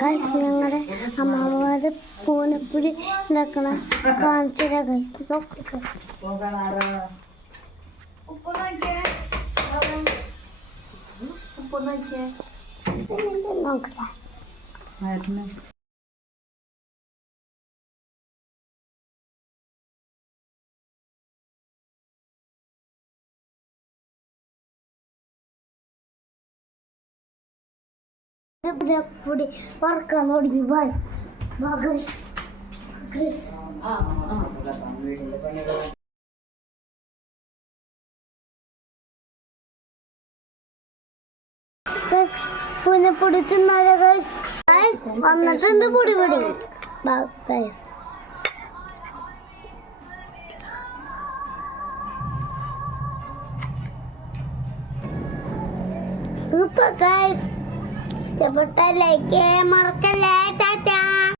Guys ഞങ്ങളുടെ അമ്മാമ്മമാര് പൂനപ്പുരി ഉണ്ടാക്കണ കാണിച്ചില്ല ഗൈസ് നോക്കുക ഉപ്പ് നോക്കിയേ. ഉപ്പ് നോക്കിയേ നോക്കട്ടെ പൊടി വറക്കാൻ തുടങ്ങി? ബൈ ഗൈസ് ആ ആ പൂനപ്പൊടി തിന്നാലോ വന്നിട്ടുണ്ട് പൊടി പൊടി? സൂപ്പർ ഗൈസ് ഇഷ്ടപ്പെട്ട ലൈക്ക് മറക്കല്ലേ?